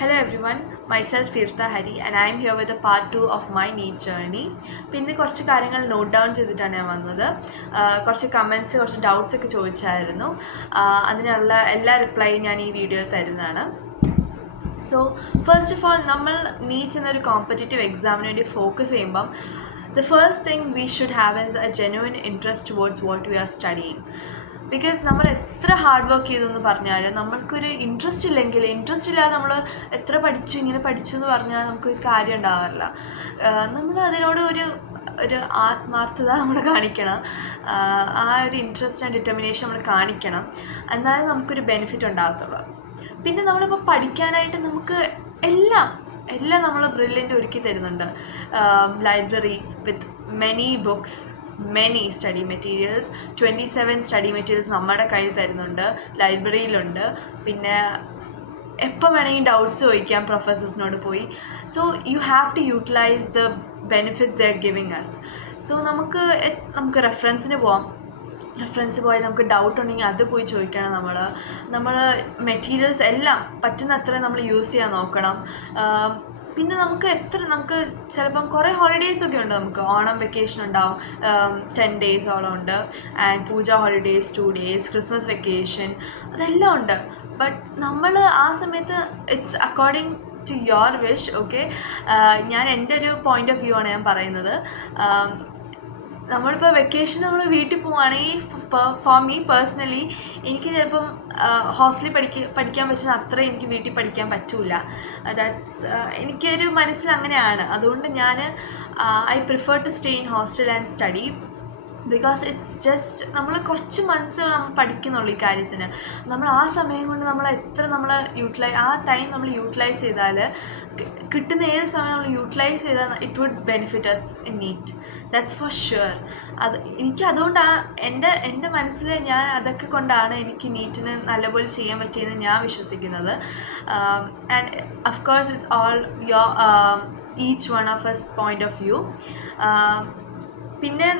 Hello everyone, myself Tirtha Hari and I am here with a part 2 of my NEET journey. പിന്നെ കുറച്ച് കാര്യങ്ങൾ note down ചെയ്തിട്ടാണ് ഞാൻ വന്നത്. കുറച്ച് കമൻറ്റ്സ്, കുറച്ച് ഡൗട്ട്സ് ഒക്കെ ചോദിച്ചായിരുന്നു. അതിനുള്ള എല്ലാ റിപ്ലൈയും ഞാൻ ഈ വീഡിയോയിൽ തരുന്നതാണ്. സോ ഫസ്റ്റ് ഓഫ് ഓൾ, നമ്മൾ നീറ്റ് എന്നൊരു കോമ്പറ്റേറ്റീവ് എക്സാമിന് വേണ്ടി ഫോക്കസ് ചെയ്യുമ്പം the first thing we should have is a genuine interest towards what we are studying. Because നമ്മൾ എത്ര ഹാർഡ് വർക്ക് ചെയ്തു എന്ന് പറഞ്ഞാൽ നമ്മൾക്കൊരു ഇൻട്രസ്റ്റ് ഇല്ലെങ്കിൽ, ഇൻട്രസ്റ്റ് ഇല്ലാതെ നമ്മൾ എത്ര പഠിച്ചു ഇങ്ങനെ പഠിച്ചു എന്ന് പറഞ്ഞാൽ നമുക്കൊരു കാര്യം ഉണ്ടാവാറില്ല. നമ്മൾ അതിനോട് ഒരു ആത്മാർത്ഥത നമ്മൾ കാണിക്കണം, ആ ഒരു ഇൻട്രസ്റ്റ് ആൻഡ് ഡിറ്റർമിനേഷൻ നമ്മൾ കാണിക്കണം, എന്നാലേ നമുക്കൊരു ബെനിഫിറ്റ് ഉണ്ടാകത്തുള്ളൂ. പിന്നെ നമ്മളിപ്പോൾ പഠിക്കാനായിട്ട് നമുക്ക് എല്ലാം നമ്മൾ ബ്രില്യൻ്റ് ഒരുക്കി തരുന്നുണ്ട്. ലൈബ്രറി വിത്ത് many books, many study materials, 27 study materials നമ്മുടെ കയ്യിൽ തരുന്നുണ്ട്, ലൈബ്രറിയിലുണ്ട്. പിന്നെ എപ്പോൾ വേണമെങ്കിൽ ഡൗട്ട്സ് ചോദിക്കാം പ്രൊഫസേഴ്സിനോട് പോയി. So you have to utilise the benefits they are giving us. So നമുക്ക് റെഫറൻസിന് പോവാം. റെഫറൻസ് പോയി നമുക്ക് ഡൗട്ട് ഉണ്ടെങ്കിൽ അത് പോയി ചോദിക്കണം. നമ്മൾ മെറ്റീരിയൽസ് എല്ലാം പറ്റുന്ന അത്ര നമ്മൾ യൂസ് ചെയ്യാൻ നോക്കണം. പിന്നെ നമുക്ക് ചിലപ്പം കുറേ ഹോളിഡേയ്സൊക്കെ ഉണ്ട്. നമുക്ക് ഓണം വെക്കേഷൻ ഉണ്ടാവും, 10 ഡേയ്സോളം ഉണ്ട്. And puja holidays 2 days, Christmas vacation, അതെല്ലാം ഉണ്ട്. ബട്ട് നമ്മൾ ആ സമയത്ത് it's according to your wish. Okay, ഞാൻ എൻ്റെ ഒരു പോയിൻ്റ് ഓഫ് വ്യൂ ആണ് ഞാൻ പറയുന്നത്. നമ്മളിപ്പോൾ വെക്കേഷൻ നമ്മൾ വീട്ടിൽ പോവുകയാണെങ്കിൽ, ഫോർ മീ പേഴ്സണലി, എനിക്ക് ചിലപ്പം ഹോസ്റ്റലിൽ പഠിക്കാൻ പറ്റുന്ന അത്ര എനിക്ക് വീട്ടിൽ പഠിക്കാൻ പറ്റില്ല. എനിക്കൊരു മനസ്സിൽ അങ്ങനെയാണ്. അതുകൊണ്ട് ഞാൻ I prefer to stay in hostel and study. Because it's just നമ്മൾ കുറച്ച് മന്ത്സ് നമ്മൾ പഠിക്കുന്നുള്ളൂ ഈ കാര്യത്തിന്. നമ്മൾ ആ സമയം കൊണ്ട് ആ ടൈം നമ്മൾ യൂട്ടിലൈസ് ചെയ്താൽ, കിട്ടുന്ന ഏത് സമയം നമ്മൾ യൂട്ടിലൈസ് ചെയ്താൽ it would benefit us in NEET. That's for sure. അതുകൊണ്ടാണ് എൻ്റെ മനസ്സിൽ ഞാൻ അതൊക്കെ കൊണ്ടാണ് എനിക്ക് നീറ്റിന് നല്ലപോലെ ചെയ്യാൻ പറ്റിയെന്ന് ഞാൻ വിശ്വസിക്കുന്നത്. And of course it's all each one of S point of view. പിന്നെ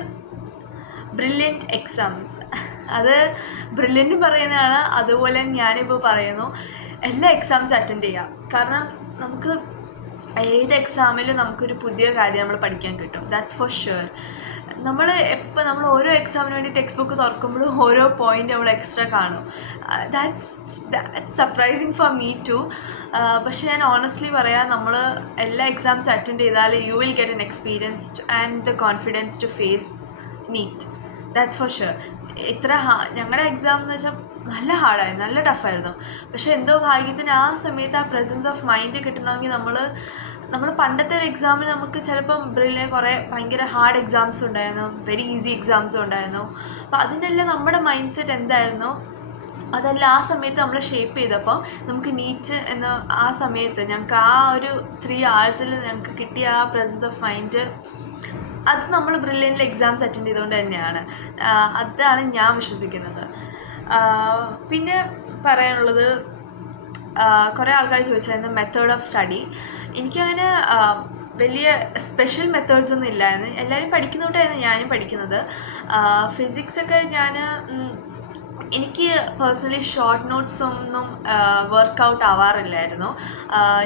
ബ്രില്യൻറ്റ് എക്സാംസ്, അത് ബ്രില്യൻറ്റ് പറയുന്നതാണ്. അതുപോലെ ഞാനിപ്പോൾ പറയുന്നു, എല്ലാ എക്സാംസ് അറ്റൻഡ് ചെയ്യാം. കാരണം നമുക്ക് ഏത് എക്സാമിലും നമുക്കൊരു പുതിയ കാര്യം നമ്മൾ പഠിക്കാൻ കിട്ടും. That's for sure. നമ്മൾ ഓരോ എക്സാമിന് വേണ്ടി ടെക്സ്റ്റ് ബുക്ക് തുറക്കുമ്പോഴും ഓരോ പോയിൻ്റ് നമ്മൾ എക്സ്ട്രാ കാണും. That's surprising for me too. പക്ഷേ ഞാൻ ഓണസ്റ്റ്ലി പറയാം, നമ്മൾ എല്ലാ എക്സാംസ് അറ്റൻഡ് ചെയ്താൽ you will get an experienced and the confidence to face NEET. That's for sure. ഞങ്ങളുടെ എക്സാം എന്ന് വെച്ചാൽ നല്ല ഹാർഡായിരുന്നു, നല്ല ടഫായിരുന്നു. പക്ഷേ എന്തോ ഭാഗ്യത്തിന് ആ സമയത്ത് ആ പ്രസൻസ് ഓഫ് മൈൻഡ് കിട്ടണമെങ്കിൽ നമ്മൾ പണ്ടത്തെ ഒരു എക്സാമിന് നമുക്ക് ചിലപ്പം കുറേ ഭയങ്കര ഹാർഡ് എക്സാംസ് ഉണ്ടായിരുന്നു, വെരി ഈസി എക്സാംസും ഉണ്ടായിരുന്നു. അപ്പോൾ അതിനെല്ലാം നമ്മുടെ മൈൻഡ് സെറ്റ് എന്തായിരുന്നു, അതെല്ലാം ആ സമയത്ത് നമ്മൾ ഷേപ്പ് ചെയ്തപ്പോൾ നമുക്ക് നീറ്റ് എന്ന ആ സമയത്ത് ഞങ്ങൾക്ക് ആ ഒരു 3 hours ഞങ്ങൾക്ക് കിട്ടിയ ആ പ്രസൻസ് ഓഫ് മൈൻഡ്, അത് നമ്മൾ ബ്രില്യൻ്റിൽ എക്സാംസ് അറ്റൻഡ് ചെയ്തുകൊണ്ട് തന്നെയാണ്. അതാണ് ഞാൻ വിശ്വസിക്കുന്നത്. പിന്നെ പറയാനുള്ളത്, കുറേ ആൾക്കാർ ചോദിച്ചായിരുന്നു മെത്തേഡ് ഓഫ് സ്റ്റഡി. എനിക്കങ്ങനെ വലിയ സ്പെഷ്യൽ മെത്തേഡ്സ് ഒന്നും ഇല്ലായിരുന്നു. എല്ലാവരും പഠിക്കുന്നതുകൊണ്ടായിരുന്നു ഞാനും പഠിക്കുന്നത്. ഫിസിക്സൊക്കെ എനിക്ക് പേഴ്സണലി ഷോർട്ട് നോട്ട്സ് ഒന്നും വർക്കൗട്ട് ആവാറില്ലായിരുന്നു.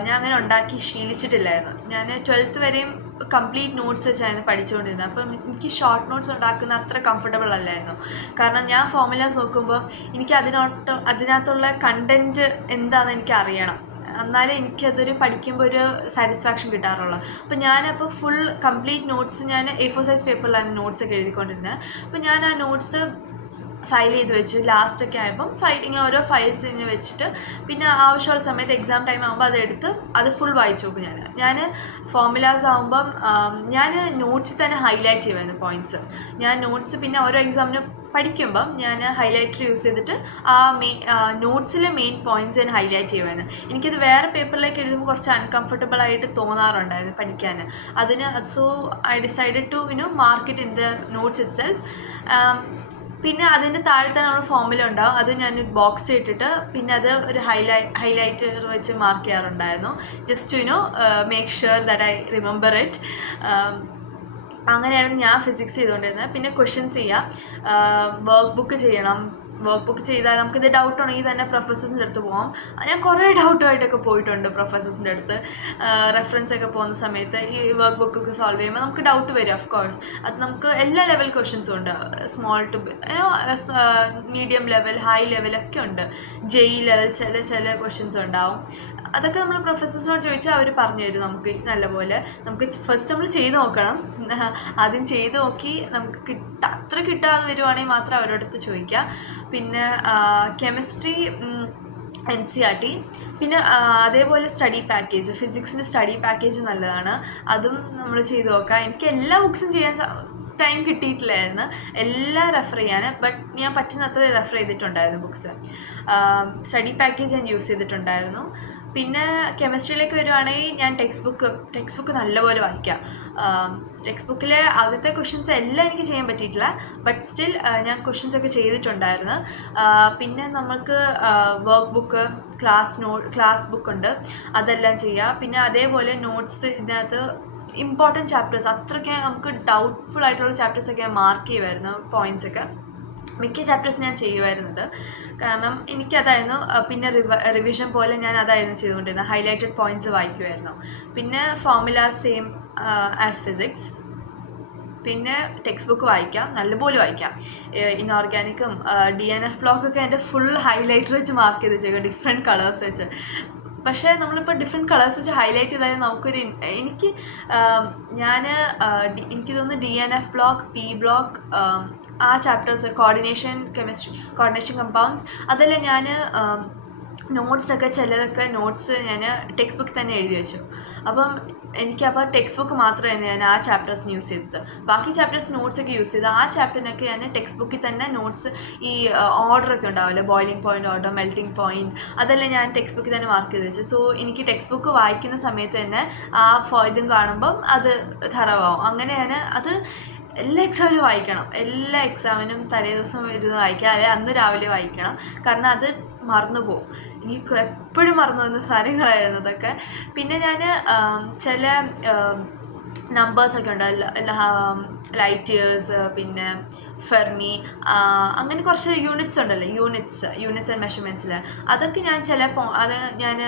ഞാൻ അങ്ങനെ ഉണ്ടാക്കി ശീലിച്ചിട്ടില്ലായിരുന്നു. ഞാൻ 12th വരെയും കംപ്ലീറ്റ് നോട്ട്സ് വെച്ചായിരുന്നു പഠിച്ചുകൊണ്ടിരുന്നത്. അപ്പം എനിക്ക് ഷോർട്ട് നോട്ട്സ് ഉണ്ടാക്കുന്ന അത്ര കംഫർട്ടബിൾ അല്ലായിരുന്നു. കാരണം ഞാൻ ഫോർമുലാസ് നോക്കുമ്പോൾ എനിക്ക് അതിനകത്തുള്ള കണ്ടൻറ്റ് എന്താണെന്ന് എനിക്ക് അറിയണം, എന്നാലേ എനിക്കതൊരു പഠിക്കുമ്പോൾ ഒരു സാറ്റിസ്ഫാക്ഷൻ കിട്ടാറുള്ളൂ. അപ്പോൾ ഞാനപ്പോൾ ഫുൾ കംപ്ലീറ്റ് നോട്ട്സ് ഞാൻ A4 സൈസ് പേപ്പറിലാണ് നോട്ട്സൊക്കെ എഴുതിക്കൊണ്ടിരുന്നത്. അപ്പോൾ ഞാൻ ആ നോട്ട്സ് ഫയൽ ചെയ്ത് വെച്ചു. ലാസ്റ്റൊക്കെ ആയപ്പം ഇങ്ങനെ ഓരോ ഫയൽസ് ഇങ്ങനെ വെച്ചിട്ട്, പിന്നെ ആവശ്യമുള്ള സമയത്ത് എക്സാം ടൈം ആകുമ്പോൾ അത് ഫുൾ വായിച്ചു നോക്കും. ഞാൻ ഫോർമുലാസ് ആകുമ്പം ഞാൻ നോട്ട്സിൽ തന്നെ ഹൈലൈറ്റ് ചെയ്യുമായിരുന്നു പോയിൻറ്റ്സ്. ഞാൻ നോട്ട്സ് പിന്നെ ഓരോ എക്സാമിന് പഠിക്കുമ്പം ഞാൻ ഹൈലൈറ്റർ യൂസ് ചെയ്തിട്ട് ആ നോട്ട്സിലെ മെയിൻ പോയിൻറ്റ്സ് ഞാൻ ഹൈലൈറ്റ് ചെയ്യുമായിരുന്നു. എനിക്കത് വേറെ പേപ്പറിലേക്ക് എഴുതുമ്പോൾ കുറച്ച് അൺകംഫർട്ടബിൾ ആയിട്ട് തോന്നാറുണ്ടായിരുന്നു പഠിക്കാൻ. So I decided to mark it in the notes itself. പിന്നെ അതിൻ്റെ താഴെ തന്നെ നമ്മൾ ഫോർമുല ഉണ്ടാവും, അത് ഞാൻ ബോക്സ് ഇട്ടിട്ട് പിന്നെ അത് ഒരു ഹൈലൈറ്റർ വെച്ച് മാർക്ക് ചെയ്യാറുണ്ടായിരുന്നു, just make sure that I remember it. അങ്ങനെയാണ് ഞാൻ ഫിസിക്സ് ചെയ്തുകൊണ്ടിരുന്നത്. പിന്നെ ക്വസ്റ്റ്യൻസ് ചെയ്യാം, വർക്ക് ബുക്ക് ചെയ്യണം, വർക്ക് ബുക്ക് ചെയ്താൽ നമുക്കിത് ഡൗട്ട് ഉണ്ടെങ്കിൽ തന്നെ പ്രൊഫസേഴ്സിൻ്റെ അടുത്ത് പോകാം. ഞാൻ കുറേ ഡൗട്ടായിട്ടൊക്കെ പോയിട്ടുണ്ട് പ്രൊഫസേഴ്സിൻ്റെ അടുത്ത്. റെഫറൻസ് ഒക്കെ പോകുന്ന സമയത്ത് ഈ വർക്ക് ബുക്കൊക്കെ സോൾവ് ചെയ്യുമ്പോൾ നമുക്ക് ഡൗട്ട് വരും. ഓഫ് കോഴ്സ് അത് നമുക്ക് എല്ലാ ലെവൽ ക്വസ്റ്റ്യൻസും ഉണ്ട്. Small to medium level, high ലെവലൊക്കെ ഉണ്ട്. ജെഇ ലെവൽ ചില ക്വസ്റ്റ്യൻസ് ഉണ്ടാവും. അതൊക്കെ നമ്മൾ പ്രൊഫസേഴ്സിനോട് ചോദിച്ചാൽ അവർ പറഞ്ഞു തരും നമുക്ക് നല്ലപോലെ. നമുക്ക് ഫസ്റ്റ് നമ്മൾ ചെയ്ത് നോക്കണം. ആദ്യം ചെയ്ത് നോക്കി നമുക്ക് അത്ര കിട്ടാതെ വരുവാണെങ്കിൽ മാത്രം അവരുടെ അടുത്ത് ചോദിക്കുക. പിന്നെ കെമിസ്ട്രി NCERT, പിന്നെ അതേപോലെ സ്റ്റഡി പാക്കേജ്, ഫിസിക്സിൻ്റെ സ്റ്റഡി പാക്കേജ് നല്ലതാണ്. അതും നമ്മൾ ചെയ്ത് നോക്കുക. എനിക്ക് എല്ലാ ബുക്സും ചെയ്യാൻ ടൈം കിട്ടിയിട്ടില്ലായിരുന്നു എല്ലാം റെഫർ ചെയ്യാൻ. ബട്ട് ഞാൻ പറ്റുന്നത്ര റെഫർ ചെയ്തിട്ടുണ്ടായിരുന്നു ബുക്സ്. സ്റ്റഡി പാക്കേജ് ഞാൻ യൂസ് ചെയ്തിട്ടുണ്ടായിരുന്നു. പിന്നെ കെമിസ്ട്രിയിലേക്ക് വരുവാണെങ്കിൽ ഞാൻ ടെക്സ്റ്റ് ബുക്ക് നല്ലപോലെ വായിക്കാം. ടെക്സ്റ്റ് ബുക്കിലെ അകത്തെ ക്വസ്റ്റ്യൻസ് എല്ലാം എനിക്ക് ചെയ്യാൻ പറ്റിയിട്ടില്ല. ബട്ട് സ്റ്റിൽ ഞാൻ ക്വസ്റ്റ്യൻസൊക്കെ ചെയ്തിട്ടുണ്ടായിരുന്നു. പിന്നെ നമുക്ക് വർക്ക് ബുക്ക്, ക്ലാസ് ബുക്കുണ്ട്, അതെല്ലാം ചെയ്യുക. പിന്നെ അതേപോലെ നോട്ട്സ്, ഇതിനകത്ത് ഇമ്പോർട്ടൻറ്റ് ചാപ്റ്റേഴ്സ്, അത്രയ്ക്ക് നമുക്ക് ഡൗട്ട്ഫുൾ ആയിട്ടുള്ള ചാപ്റ്റേഴ്സൊക്കെ ഞാൻ മാർക്ക് ചെയ്യുമായിരുന്നു. പോയിൻറ്റ്സൊക്കെ മിക്ക ചാപ്റ്റേഴ്സ് ഞാൻ ചെയ്യുമായിരുന്നത്. കാരണം എനിക്കതായിരുന്നു. പിന്നെ റിവിഷൻ പോലെ ഞാൻ അതായിരുന്നു ചെയ്തുകൊണ്ടിരുന്നത്. ഹൈലൈറ്റഡ് പോയിൻറ്റ്സ് വായിക്കുമായിരുന്നു. പിന്നെ ഫോർമുലാസ് സെയിം ആസ് ഫിസിക്സ്. പിന്നെ ടെക്സ്റ്റ് ബുക്ക് വായിക്കാം, നല്ലപോലെ വായിക്കാം. ഇനോർഗാനിക്കും DNF ബ്ലോക്കൊക്കെ എൻ്റെ ഫുൾ ഹൈലൈറ്റർ വെച്ച് മാർക്ക് ചെയ്ത് വെച്ചേക്കാം, ഡിഫറെൻറ്റ് കളേഴ്സ് വെച്ച്. പക്ഷേ നമ്മളിപ്പോൾ ഡിഫറെൻറ്റ് കളേഴ്സ് വെച്ച് ഹൈലൈറ്റ് ചെയ്താൽ നമുക്കൊരു എനിക്ക് തോന്നുന്നു DNF ബ്ലോക്ക്, P ബ്ലോക്ക്, ആ ചാപ്റ്റേഴ്സ്, കോർഡിനേഷൻ കമ്പൗണ്ട്സ്, അതെല്ലാം ഞാൻ നോട്ട്സൊക്കെ ചിലതൊക്കെ നോട്ട്സ് ഞാൻ ടെക്സ്റ്റ് ബുക്ക് തന്നെ എഴുതി വെച്ചു. അപ്പം എനിക്കപ്പോൾ ടെക്സ്റ്റ് ബുക്ക് മാത്രമായിരുന്നു ഞാൻ ആ ചാപ്റ്റേഴ്സിന് യൂസ് ചെയ്തത്. ബാക്കി ചാപ്റ്റേഴ്സ് നോട്ട്സൊക്കെ യൂസ് ചെയ്ത് ആ ചാപ്റ്ററിനൊക്കെ ഞാൻ ടെക്സ്റ്റ് ബുക്കിൽ തന്നെ നോട്ട്സ്, ഈ ഓർഡറൊക്കെ ഉണ്ടാവില്ലേ, boiling point order, melting point, അതെല്ലാം ഞാൻ ടെക്സ്റ്റ് ബുക്കിൽ തന്നെ മാർക്ക് ചെയ്ത് വെച്ചു. സോ എനിക്ക് ടെക്സ്റ്റ് ബുക്ക് വായിക്കുന്ന സമയത്ത് തന്നെ ആ ഇതും കാണുമ്പം അത് ധറവാകും. അങ്ങനെ ഞാൻ അത് എല്ലാ എക്സാമിനും വായിക്കണം. എല്ലാ എക്സാമിനും തലേ ദിവസം ഇരുന്ന് വായിക്കുക, അല്ലെങ്കിൽ അന്ന് രാവിലെ വായിക്കണം. കാരണം അത് മറന്നുപോകും. എനിക്ക് എപ്പോഴും മറന്നു പോകുന്ന സാധനങ്ങളായിരുന്നു അതൊക്കെ. പിന്നെ ഞാൻ ചില നമ്പേഴ്സൊക്കെ ഉണ്ട്, ലൈറ്റ് ഇയേഴ്സ്, പിന്നെ ഫെർമി, അങ്ങനെ കുറച്ച് യൂണിറ്റ്സ് ഉണ്ടല്ലോ, യൂണിറ്റ്സ് ആൻഡ് മെഷർമെൻറ്റ്സിൽ, അതൊക്കെ ഞാൻ അത് ഞാൻ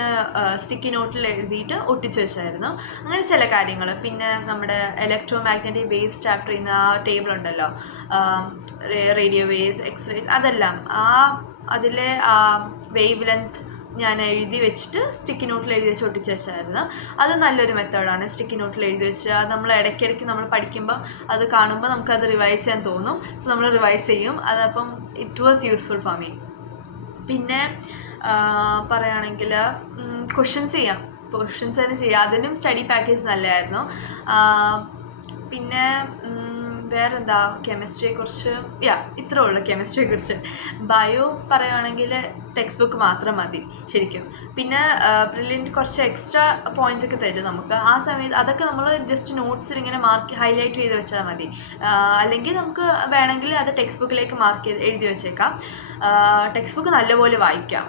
സ്റ്റിക്കി നോട്ടിൽ എഴുതിയിട്ട് ഒട്ടിച്ച് വെച്ചായിരുന്നു. അങ്ങനെ ചില കാര്യങ്ങൾ. പിന്നെ നമ്മുടെ ഇലക്ട്രോ മാഗ്നറ്റിക് വേവ്സ് ചാപ്റ്റർ ചെയ്യുന്ന ആ ടേബിൾ ഉണ്ടല്ലോ, റേഡിയോ വേവ്സ്, എക്സ്റേസ്, അതെല്ലാം അതിലെ വേവ് ലെങ്ത് ഞാൻ എഴുതി വെച്ചിട്ട് സ്റ്റിക്കി നോട്ടിൽ എഴുതി വെച്ച് ഒട്ടിച്ച് വെച്ചായിരുന്നു. അത് നല്ലൊരു മെത്തേഡാണ്. സ്റ്റിക്കി നോട്ടിൽ എഴുതി വെച്ച് അത് നമ്മൾ ഇടയ്ക്കിടയ്ക്ക് നമ്മൾ പഠിക്കുമ്പോൾ അത് കാണുമ്പോൾ നമുക്കത് റിവൈസ് ചെയ്യാൻ തോന്നും. സോ നമ്മൾ റിവൈസ് ചെയ്യും. അതപ്പം it was useful for me. പിന്നെ പറയുകയാണെങ്കിൽ ക്വസ്റ്റ്യൻസ് തന്നെ ചെയ്യാം. അതിനും സ്റ്റഡി പാക്കേജ് നല്ലതായിരുന്നു. പിന്നെ വേറെന്താ, കെമിസ്ട്രിയെക്കുറിച്ച് ഇത്രേ ഉള്ളൂ. കെമിസ്ട്രിയെക്കുറിച്ച് ബയോ പറയുകയാണെങ്കിൽ ടെക്സ്റ്റ് ബുക്ക് മാത്രം മതി ശരിക്കും. പിന്നെ ബ്രില്യൻറ്റ് കുറച്ച് എക്സ്ട്രാ പോയിൻറ്റ്സ് ഒക്കെ തരും നമുക്ക്. ആ സമയത്ത് അതൊക്കെ നമ്മൾ ജസ്റ്റ് നോട്ട്സിൽ ഇങ്ങനെ ഹൈലൈറ്റ് ചെയ്ത് വെച്ചാൽ മതി. അല്ലെങ്കിൽ നമുക്ക് വേണമെങ്കിൽ അത് ടെക്സ്റ്റ് ബുക്കിലേക്ക് എഴുതി വെച്ചേക്കാം. ടെക്സ്റ്റ് ബുക്ക് നല്ലപോലെ വായിക്കാം.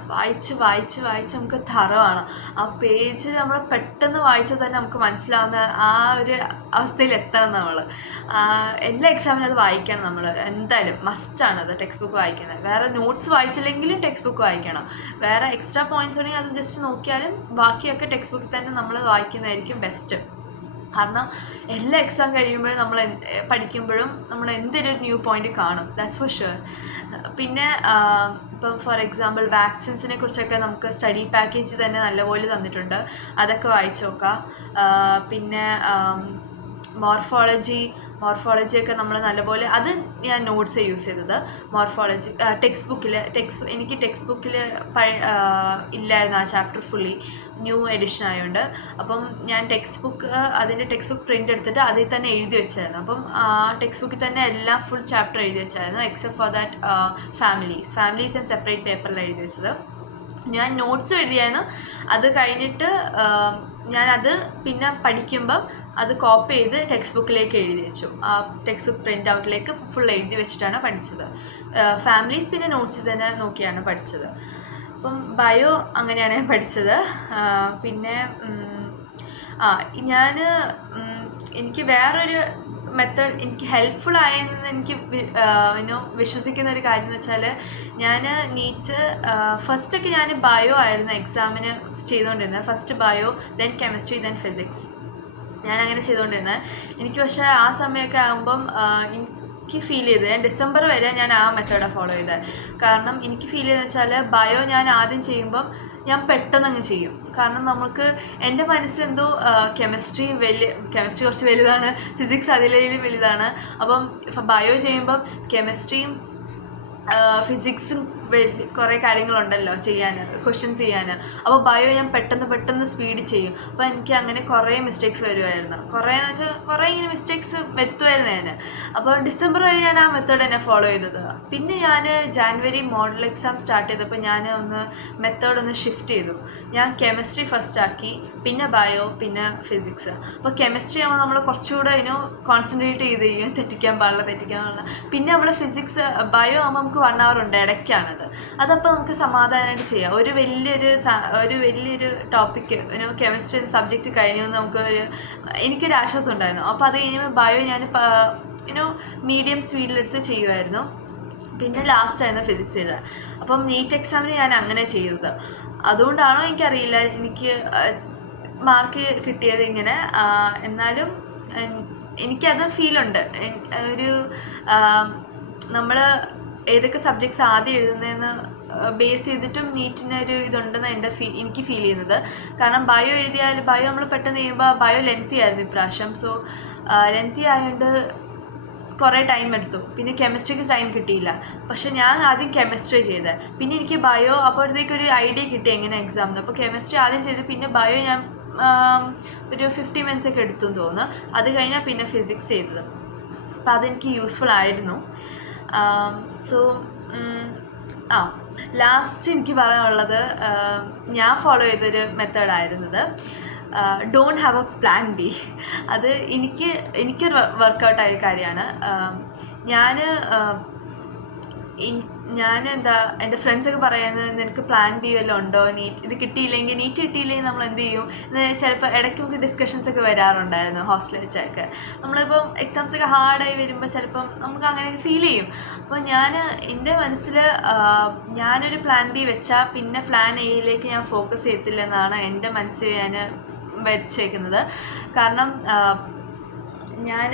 വായിച്ച് നമുക്ക് തറവാണ്. ആ പേജ് നമ്മൾ പെട്ടെന്ന് വായിച്ചാൽ തന്നെ നമുക്ക് മനസ്സിലാവുന്ന ആ ഒരു അവസ്ഥയിൽ എത്തണം നമ്മൾ. എല്ലാ എക്സാമിനും അത് വായിക്കണം നമ്മൾ. എന്തായാലും മസ്റ്റാണത് ടെക്സ്റ്റ് ബുക്ക് വായിക്കുന്നത്. വേറെ നോട്ട്സ് വായിച്ചില്ലെങ്കിലും ടെക്സ്റ്റ് ബുക്ക് വായിക്കണം. വേറെ എക്സ്ട്രാ പോയിൻറ്റ്സ് ഉണ്ടെങ്കിൽ അത് ജസ്റ്റ് നോക്കിയാലും ബാക്കിയൊക്കെ ടെക്സ്റ്റ് ബുക്കിൽ തന്നെ നമ്മൾ വായിക്കുന്നതായിരിക്കും ബെസ്റ്റ്. കാരണം എല്ലാ എക്സാം കഴിയുമ്പോഴും നമ്മൾ പഠിക്കുമ്പോഴും നമ്മൾ എന്തൊരു ന്യൂ പോയിന്റ് കാണും, ദാറ്റ്സ് ഫോർ ഷുവർ. പിന്നെ ഇപ്പം ഫോർ എക്സാമ്പിൾ വാക്സിൻസിനെ കുറിച്ചൊക്കെ നമുക്ക് സ്റ്റഡി പാക്കേജ് തന്നെ നല്ലപോലെ തന്നിട്ടുണ്ട്. അതൊക്കെ വായിച്ചു നോക്കാം. പിന്നെ മോർഫോളജിയൊക്കെ നമ്മൾ നല്ലപോലെ, അത് ഞാൻ നോട്ട്സ് യൂസ് ചെയ്തത്. മോർഫോളജി എനിക്ക് ടെക്സ്റ്റ് ബുക്കിൽ ഇല്ലായിരുന്നു ആ ചാപ്റ്റർ ഫുള്ളി, ന്യൂ എഡിഷൻ ആയതുകൊണ്ട്. അപ്പം ഞാൻ അതിൻ്റെ ടെക്സ്റ്റ് ബുക്ക് പ്രിൻ്റ് എടുത്തിട്ട് അതിൽ തന്നെ എഴുതി വെച്ചായിരുന്നു. അപ്പം ടെക്സ്റ്റ് ബുക്കിൽ തന്നെ എല്ലാം ഫുൾ ചാപ്റ്റർ എഴുതി വെച്ചായിരുന്നു, except for that families and separate പേപ്പറിൽ എഴുതി വെച്ചത്. ഞാൻ നോട്ട്സ് എഴുതിയായിരുന്നു. അത് കഴിഞ്ഞിട്ട് ഞാനത് പിന്നെ പഠിക്കുമ്പം അത് കോപ്പി ചെയ്ത് ടെക്സ്റ്റ് ബുക്കിലേക്ക് എഴുതി വെച്ചു. ആ ടെക്സ്റ്റ് ബുക്ക് പ്രിൻ്റ് ഔട്ടിലേക്ക് ഫുൾ എഴുതി വെച്ചിട്ടാണ് പഠിച്ചത്. ഫാമിലീസ് പിന്നെ നോട്ട്സിൽ തന്നെ നോക്കിയാണ് പഠിച്ചത്. അപ്പം ബയോ അങ്ങനെയാണ് ഞാൻ പഠിച്ചത്. പിന്നെ എനിക്ക് മെത്തേഡ് എനിക്ക് ഹെൽപ്ഫുൾ ആയെന്ന് എനിക്ക് വിശ്വസിക്കുന്ന ഒരു കാര്യം എന്ന് വെച്ചാൽ, ഞാൻ നീറ്റ് ഫസ്റ്റൊക്കെ ഞാൻ ബയോ ആയിരുന്നു എക്സാമിന് ചെയ്തുകൊണ്ടിരുന്നത്. First bio, then chemistry, then physics, ഞാനങ്ങനെ ചെയ്തുകൊണ്ടിരുന്നത്. എനിക്ക് പക്ഷേ ആ സമയമൊക്കെ ആകുമ്പം എനിക്ക് ഫീൽ ചെയ്തത്, ഞാൻ ഡിസംബർ വരെ ഞാൻ ആ മെത്തേഡാണ് ഫോളോ ചെയ്തത്. കാരണം എനിക്ക് ഫീൽ ചെയ്തെന്ന് വെച്ചാൽ, ബയോ ഞാൻ ആദ്യം ചെയ്യുമ്പം ഞാൻ പെട്ടെന്ന് അങ്ങ് ചെയ്യും. കാരണം നമുക്ക് എൻ്റെ മനസ്സിലെന്തോ കെമിസ്ട്രി കുറച്ച് വലുതാണ്, ഫിസിക്സ് അതിലേലും വലുതാണ്. അപ്പം ബയോ ചെയ്യുമ്പം കെമിസ്ട്രിയും ഫിസിക്സും കുറേ കാര്യങ്ങളുണ്ടല്ലോ ചെയ്യാൻ, ക്വസ്റ്റ്യൻസ് ചെയ്യാൻ. അപ്പോൾ ബയോ ഞാൻ പെട്ടെന്ന് സ്പീഡ് ചെയ്യും. അപ്പോൾ എനിക്ക് അങ്ങനെ കുറേ മിസ്റ്റേക്സ് വരുമായിരുന്നു. കുറേയെന്ന് വെച്ചാൽ കുറേ ഇങ്ങനെ മിസ്റ്റേക്സ് വരുത്തുമായിരുന്നു ഞാൻ. അപ്പോൾ ഡിസംബർ വരെ ഞാൻ ആ മെത്തേഡ് തന്നെ ഫോളോ ചെയ്തത്. പിന്നെ ഞാൻ ജാനുവരി മോഡൽ എക്സാം സ്റ്റാർട്ട് ചെയ്തപ്പോൾ ഞാൻ മെത്തേഡ് ഒന്ന് ഷിഫ്റ്റ് ചെയ്തു. ഞാൻ കെമിസ്ട്രി ഫസ്റ്റ് ആക്കി, പിന്നെ ബയോ, പിന്നെ ഫിസിക്സ്. അപ്പോൾ കെമിസ്ട്രി ആകുമ്പോൾ നമ്മൾ കുറച്ചുകൂടെ കോൺസെൻട്രേറ്റ് ചെയ്യും, തെറ്റിക്കാൻ പാടില്ല. പിന്നെ നമ്മൾ ഫിസിക്സ്, ബയോ ആകുമ്പോൾ നമുക്ക് 1 hour ഉണ്ട് ഇടയ്ക്കാണത്. അതപ്പോൾ നമുക്ക് സമാധാനമായിട്ട് ചെയ്യാം. ഒരു വലിയൊരു ടോപ്പിക്ക് കെമിസ്ട്രി സബ്ജക്റ്റ് കഴിഞ്ഞു നമുക്ക് എനിക്കൊരു ആശ്വാസം ഉണ്ടായിരുന്നു. അപ്പോൾ അത് കഴിഞ്ഞപ്പോൾ ബയോ ഞാൻ മീഡിയം സ്പീഡിലെടുത്ത് ചെയ്യുമായിരുന്നു. പിന്നെ ലാസ്റ്റായിരുന്നു ഫിസിക്സ് ചെയ്തത്. അപ്പം നീറ്റ് എക്സാമിന് ഞാൻ അങ്ങനെ ചെയ്തത്. അതുകൊണ്ടാണോ എനിക്കറിയില്ല എനിക്ക് മാർക്ക് കിട്ടിയത് ഇങ്ങനെ. എന്നാലും എനിക്കത് ഫീലുണ്ട്. ഒരു നമ്മൾ ഏതൊക്കെ സബ്ജക്ട്സ് ആദ്യം എഴുതുന്നതെന്ന് ബേസ് ചെയ്തിട്ടും നീറ്റിനൊരു ഇതുണ്ടെന്ന് എനിക്ക് ഫീൽ ചെയ്യുന്നത്. കാരണം ബയോ നമ്മൾ പെട്ടെന്ന് ചെയ്യുമ്പോൾ ബയോ ലെങ്തി ആയിരുന്നു ഇപ്രാവശ്യം. സോ ലെങ്തി ആയതുകൊണ്ട് കുറേ ടൈം എടുത്തു. പിന്നെ കെമിസ്ട്രിക്ക് ടൈം കിട്ടിയില്ല. പക്ഷെ ഞാൻ ആദ്യം കെമിസ്ട്രി ചെയ്തത്. പിന്നെ എനിക്ക് ബയോ അപ്പോഴത്തേക്കൊരു ഐഡിയ കിട്ടി എങ്ങനെ എക്സാമിന്. അപ്പോൾ കെമിസ്ട്രി ആദ്യം ചെയ്ത് പിന്നെ ബയോ ഞാൻ ഒരു 50 minutes ഒക്കെ എടുത്തു തോന്നുന്നു. അത് കഴിഞ്ഞാൽ പിന്നെ ഫിസിക്സ് ചെയ്തത്. അപ്പോൾ അതെനിക്ക് യൂസ്ഫുൾ ആയിരുന്നു. സോ ലാസ്റ്റ് എനിക്ക് പറയാനുള്ളത്, ഞാൻ ഫോളോ ചെയ്തൊരു മെത്തേഡായിരുന്നത് don't have a plan B. അത് എനിക്ക് വർക്കൗട്ടായ കാര്യമാണ്. ഞാൻ എൻ്റെ ഫ്രണ്ട്സൊക്കെ പറയുന്നത്, നിനക്ക് പ്ലാൻ ബി വല്ലതും ഉണ്ടോ, നീറ്റ് കിട്ടിയില്ലെങ്കിൽ നമ്മൾ എന്ത് ചെയ്യും എന്ന് ചിലപ്പോൾ ഇടയ്ക്ക് നമുക്ക് ഡിസ്കഷൻസൊക്കെ വരാറുണ്ടായിരുന്നു ഹോസ്റ്റലിൽ വെച്ചൊക്കെ. നമ്മളിപ്പം എക്സാംസൊക്കെ ഹാർഡായി വരുമ്പോൾ ചിലപ്പം നമുക്ക് അങ്ങനെയൊക്കെ ഫീൽ ചെയ്യും. അപ്പോൾ എൻ്റെ മനസ്സിൽ ഞാനൊരു പ്ലാൻ ബി വെച്ചാൽ പിന്നെ പ്ലാൻ എയിലേക്ക് ഞാൻ ഫോക്കസ് ചെയ്യത്തില്ലെന്നാണ് എൻ്റെ മനസ്സിൽ ഞാൻ വെച്ചേക്കുന്നത്. കാരണം ഞാൻ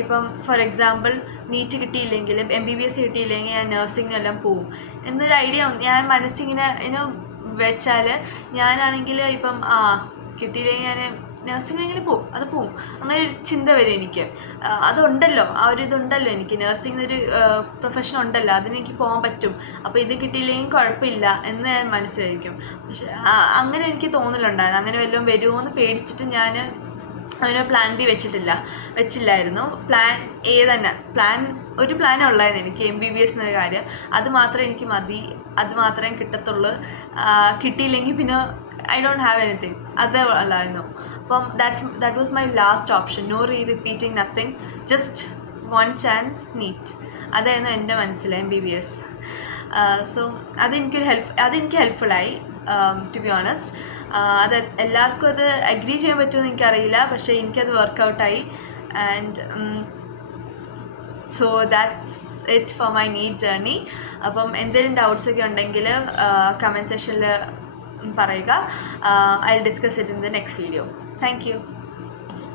ഇപ്പം ഫോർ എക്സാമ്പിൾ നീറ്റ് കിട്ടിയില്ലെങ്കിലും MBBS കിട്ടിയില്ലെങ്കിൽ ഞാൻ നഴ്സിങ്ങിനെല്ലാം പോവും എന്നൊരു ഐഡിയ ഞാൻ മനസ്സിങ്ങനെ വെച്ചാൽ, ഞാനാണെങ്കിൽ ഇപ്പം കിട്ടിയില്ലെങ്കിൽ ഞാൻ നഴ്സിങ്ങിനെങ്കിലും പോവും അങ്ങനെ ഒരു ചിന്ത വരും എനിക്ക്. അതുണ്ടല്ലോ, ആ ഒരു ഇതുണ്ടല്ലോ എനിക്ക്, നഴ്സിംഗ് ഒരു പ്രൊഫഷൻ ഉണ്ടല്ലോ, അതിനെനിക്ക് പോകാൻ പറ്റും. അപ്പോൾ ഇത് കിട്ടിയില്ലെങ്കിൽ കുഴപ്പമില്ല എന്ന് ഞാൻ മനസ്സിലായിരിക്കും. പക്ഷെ അങ്ങനെ എനിക്ക് തോന്നലുണ്ടായിരുന്നു. അങ്ങനെ വല്ലതും വരുമോ എന്ന് പേടിച്ചിട്ട് ഞാൻ അതിന് പ്ലാൻ ബി വെച്ചില്ലായിരുന്നു. പ്ലാൻ എ തന്നെ, ഒരു പ്ലാനേ ഉള്ളായിരുന്നു എനിക്ക്, MBBS എന്നൊരു കാര്യം. അത് മാത്രമേ എനിക്ക് മതി, അത് മാത്രമേ കിട്ടത്തുള്ളൂ. കിട്ടിയില്ലെങ്കിൽ പിന്നെ ഐ ഡോണ്ട് ഹാവ് എനിത്തിങ്, അതേ അല്ലായിരുന്നു. അപ്പം that was my last option. No repeating, nothing, just 1 chance NEET. അതായിരുന്നു എൻ്റെ മനസ്സിൽ MBBS. സോ അതെനിക്ക് ഹെൽപ്ഫുള്ളായി, ടു ബി ഓണസ്റ്റ്. അത് എല്ലാവർക്കും അത് അഗ്രി ചെയ്യാൻ പറ്റുമെന്ന് എനിക്കറിയില്ല, പക്ഷേ എനിക്കത് വർക്കൗട്ടായി. And so that's it for my NEET journey. അപ്പം എന്തെങ്കിലും ഡൗട്ട്സൊക്കെ ഉണ്ടെങ്കിൽ കമൻറ്റ് സെക്ഷനിൽ പറയുക. I will discuss it in the next video. Thank U.